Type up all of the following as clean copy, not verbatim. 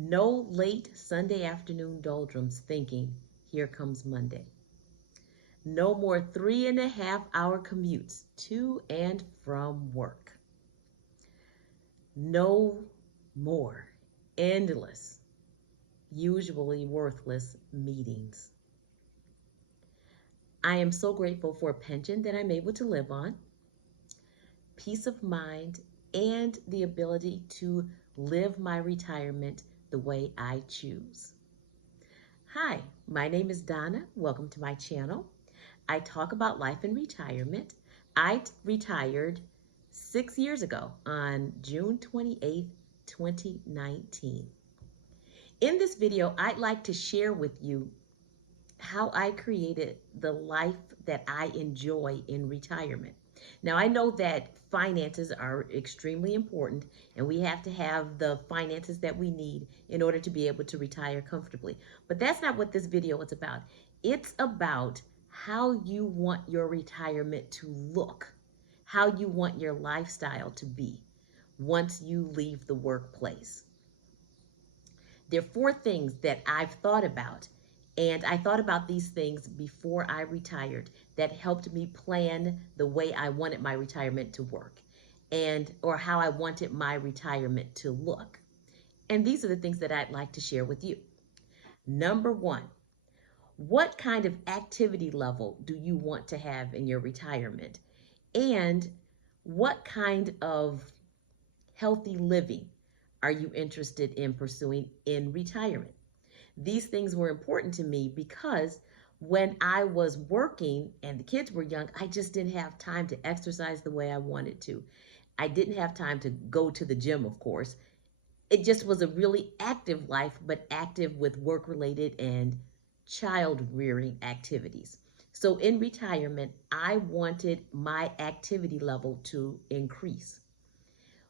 No late Sunday afternoon doldrums thinking, here comes Monday. No more 3.5 hour commutes to and from work. No more endless, usually worthless meetings. I am so grateful for a pension that I'm able to live on, peace of mind, and the ability to live my retirement the way I choose. Hi, my name is Donna. Welcome to my channel. I talk about life and retirement. I retired 6 years ago on June 28th, 2019. In this video, I'd like to share with you how I created the life that I enjoy in retirement. Now, I know that finances are extremely important and we have to have the finances that we need in order to be able to retire comfortably. But that's not what this video is about. It's about how you want your retirement to look, how you want your lifestyle to be once you leave the workplace. There are four things that I've thought about, and I thought about these things before I retired that helped me plan the way I wanted my retirement to work or how I wanted my retirement to look. And these are the things that I'd like to share with you. Number one, what kind of activity level do you want to have in your retirement? And what kind of healthy living are you interested in pursuing in retirement? These things were important to me because when I was working and the kids were young, I just didn't have time to exercise the way I wanted to. I didn't have time to go to the gym, of course. It just was a really active life, but active with work-related and child rearing activities. So in retirement, I wanted my activity level to increase.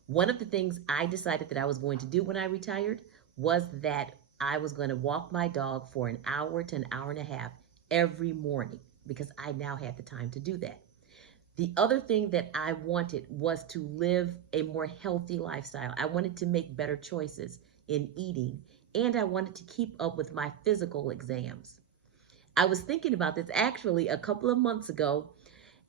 One of the things I decided that I was going to do when I retired was that I was going to walk my dog for an hour to an hour and a half every morning because I now had the time to do that. The other thing that I wanted was to live a more healthy lifestyle. I wanted to make better choices in eating, and I wanted to keep up with my physical exams. I was thinking about this actually a couple of months ago,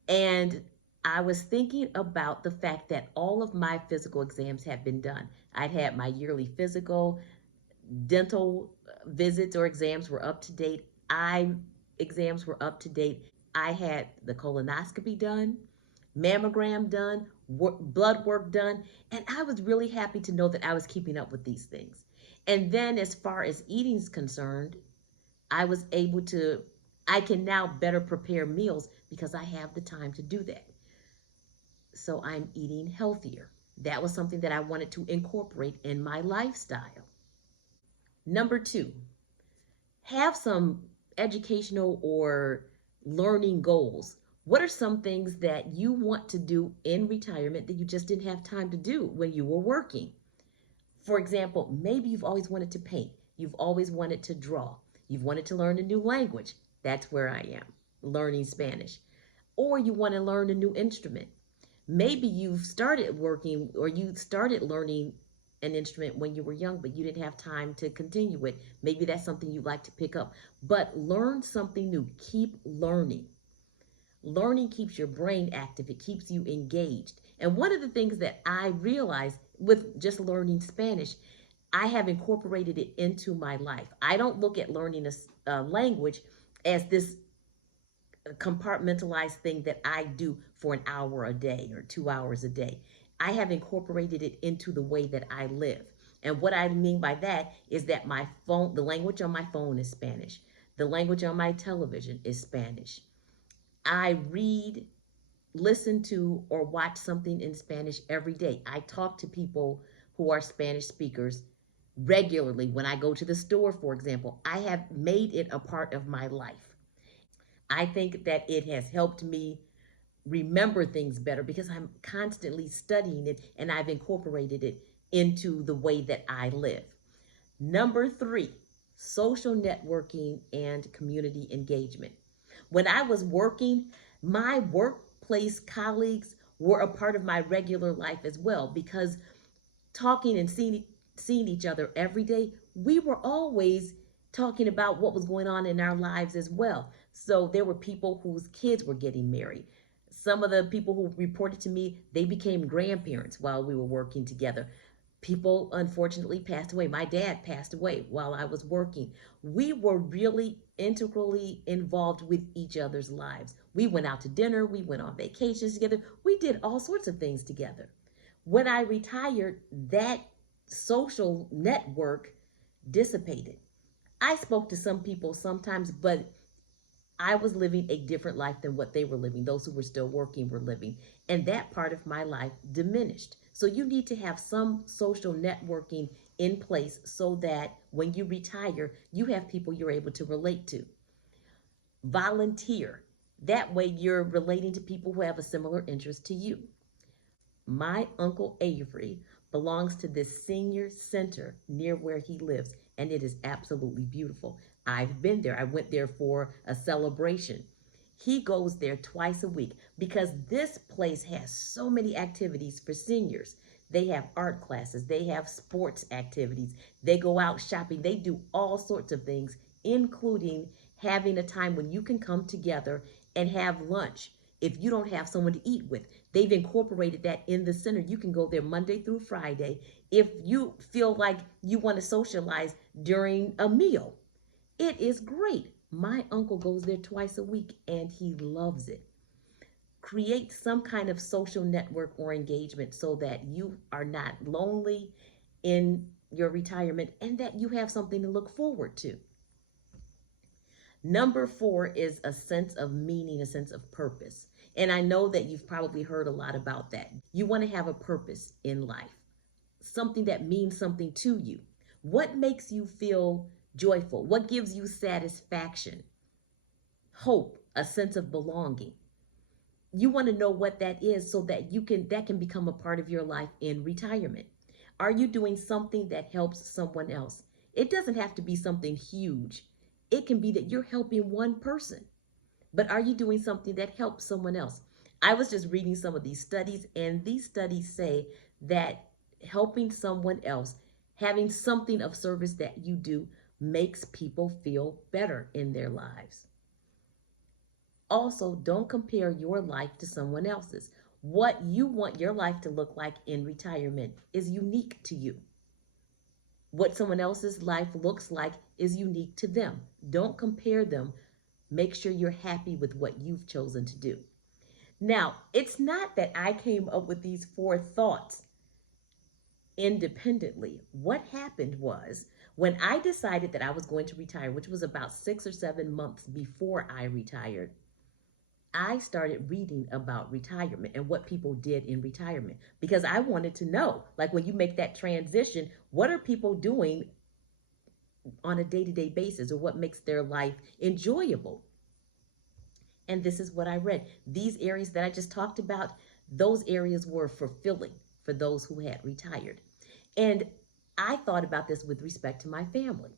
and I was thinking about the fact that all of my physical exams have been done. I'd had my yearly physical, dental visits or exams were up to date, eye exams were up to date. I had the colonoscopy done, mammogram done, blood work done, and I was really happy to know that I was keeping up with these things. And then as far as eating is concerned, I can now better prepare meals because I have the time to do that. So I'm eating healthier. That was something that I wanted to incorporate in my lifestyle. Number two, have some educational or learning goals. What are some things that you want to do in retirement that you just didn't have time to do when you were working? For example, maybe you've always wanted to paint. You've always wanted to draw. You've wanted to learn a new language. That's where I am, learning Spanish. Or you want to learn a new instrument. Maybe you've started working or you started learning an instrument when you were young, but you didn't have time to continue it. Maybe that's something you'd like to pick up. But learn something new. Keep learning. Learning keeps your brain active. It keeps you engaged. And one of the things that I realized with just learning Spanish, I have incorporated it into my life. I don't look at learning a language as this compartmentalized thing that I do for an hour a day or 2 hours a day. I have incorporated it into the way that I live. And what I mean by that is that my phone, the language on my phone is Spanish. The language on my television is Spanish. I read, listen to, or watch something in Spanish every day. I talk to people who are Spanish speakers regularly. When I go to the store, for example, I have made it a part of my life. I think that it has helped me remember things better because I'm constantly studying it and I've incorporated it into the way that I live. Number three, social networking and community engagement. When I was working, my workplace colleagues were a part of my regular life as well because talking and seeing each other every day we were always talking about what was going on in our lives as well. So there were people whose kids were getting married. Some of the people who reported to me, they became grandparents while we were working together. People unfortunately passed away. My dad passed away while I was working. We were really integrally involved with each other's lives. We went out to dinner, we went on vacations together, we did all sorts of things together. When I retired, that social network dissipated. I spoke to some people sometimes, but I was living a different life than what they were living. Those who were still working were living. And that part of my life diminished. So you need to have some social networking in place so that when you retire, you have people you're able to relate to. Volunteer. That way you're relating to people who have a similar interest to you. My Uncle Avery belongs to this senior center near where he lives, and it is absolutely beautiful. I've been there. I went there for a celebration. He goes there twice a week because this place has so many activities for seniors. They have art classes, they have sports activities, they go out shopping, they do all sorts of things, including having a time when you can come together and have lunch if you don't have someone to eat with. They've incorporated that in the center. You can go there Monday through Friday if you feel like you want to socialize during a meal. It is great. My uncle goes there twice a week and he loves it. Create some kind of social network or engagement so that you are not lonely in your retirement and that you have something to look forward to. Number 4 is a sense of meaning, a sense of purpose. And I know that you've probably heard a lot about that. You want to have a purpose in life, something that means something to you. What makes you feel joyful? What gives you satisfaction, hope, a sense of belonging? You want to know what that is so that that can become a part of your life in retirement. Are you doing something that helps someone else? It doesn't have to be something huge. It can be that you're helping one person. But are you doing something that helps someone else? I was just reading some of these studies, and these studies say that helping someone else, having something of service that you do, makes people feel better in their lives. Also, don't compare your life to someone else's. What you want your life to look like in retirement is unique to you. What someone else's life looks like is unique to them. Don't compare them. Make sure you're happy with what you've chosen to do. Now, it's not that I came up with these 4 thoughts independently. What happened was when I decided that I was going to retire, which was about 6 or 7 months before I retired, I started reading about retirement and what people did in retirement because I wanted to know, like when you make that transition, what are people doing on a day-to-day basis or what makes their life enjoyable? And this is what I read. These areas that I just talked about, those areas were fulfilling for those who had retired. And I thought about this with respect to my family.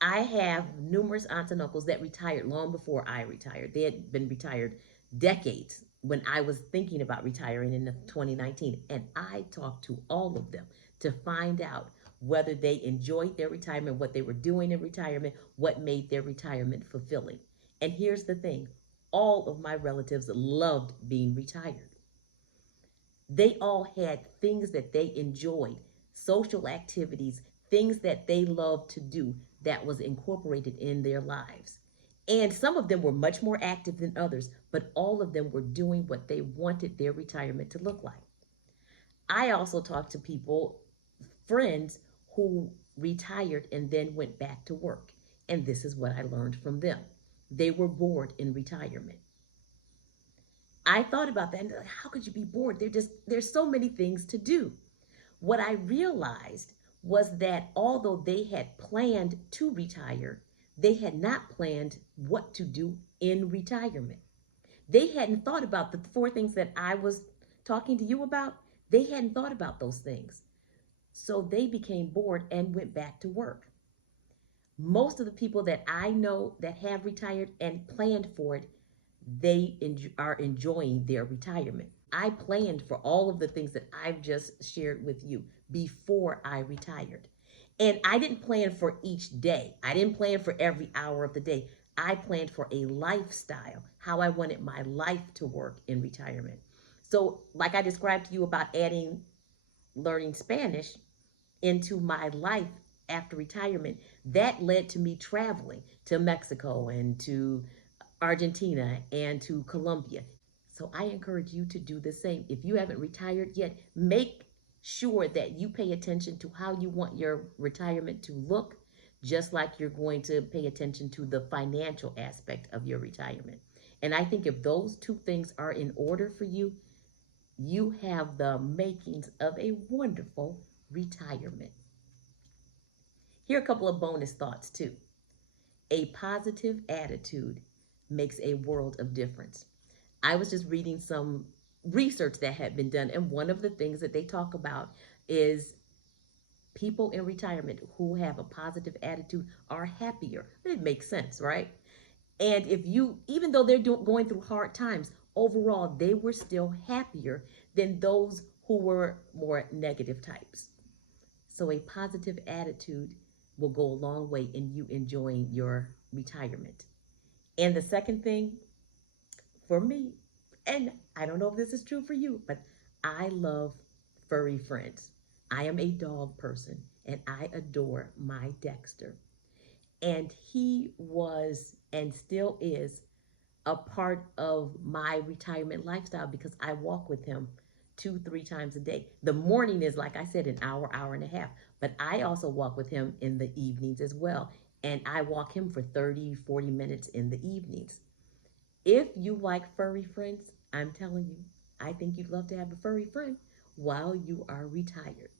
I have numerous aunts and uncles that retired long before I retired. They had been retired decades when I was thinking about retiring in 2019. And I talked to all of them to find out whether they enjoyed their retirement, what they were doing in retirement, what made their retirement fulfilling. And here's the thing, all of my relatives loved being retired. They all had things that they enjoyed, social activities, things that they loved to do that was incorporated in their lives. And some of them were much more active than others, but all of them were doing what they wanted their retirement to look like. I also talked to people, friends who retired and then went back to work. And this is what I learned from them. They were bored in retirement. I thought about that and like, how could you be bored? There's so many things to do. What I realized was that although they had planned to retire, they had not planned what to do in retirement. They hadn't thought about the 4 things that I was talking to you about. They hadn't thought about those things. So they became bored and went back to work. Most of the people that I know that have retired and planned for it, they are enjoying their retirement. I planned for all of the things that I've just shared with you before I retired. And I didn't plan for each day. I didn't plan for every hour of the day. I planned for a lifestyle, how I wanted my life to work in retirement. So, like I described to you about adding learning Spanish into my life after retirement, that led to me traveling to Mexico and to Argentina and to Colombia. So I encourage you to do the same. If you haven't retired yet, make sure that you pay attention to how you want your retirement to look, just like you're going to pay attention to the financial aspect of your retirement. And I think if those two things are in order for you, you have the makings of a wonderful retirement. Here are a couple of bonus thoughts too. A positive attitude makes a world of difference. I was just reading some research that had been done, and one of the things that they talk about is people in retirement who have a positive attitude are happier. It makes sense, right? And if you, even though they're going through hard times, overall, they were still happier than those who were more negative types. So a positive attitude will go a long way in you enjoying your retirement. And the second thing for me, and I don't know if this is true for you, but I love furry friends. I am a dog person and I adore my Dexter. And he was and still is a part of my retirement lifestyle because I walk with him 2, 3 times a day. The morning is, like I said, an hour, hour and a half, but I also walk with him in the evenings as well. And I walk him for 30, 40 minutes in the evenings. If you like furry friends, I'm telling you, I think you'd love to have a furry friend while you are retired.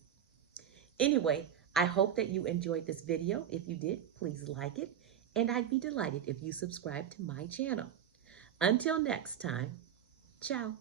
Anyway, I hope that you enjoyed this video. If you did, please like it. And I'd be delighted if you subscribe to my channel. Until next time, ciao.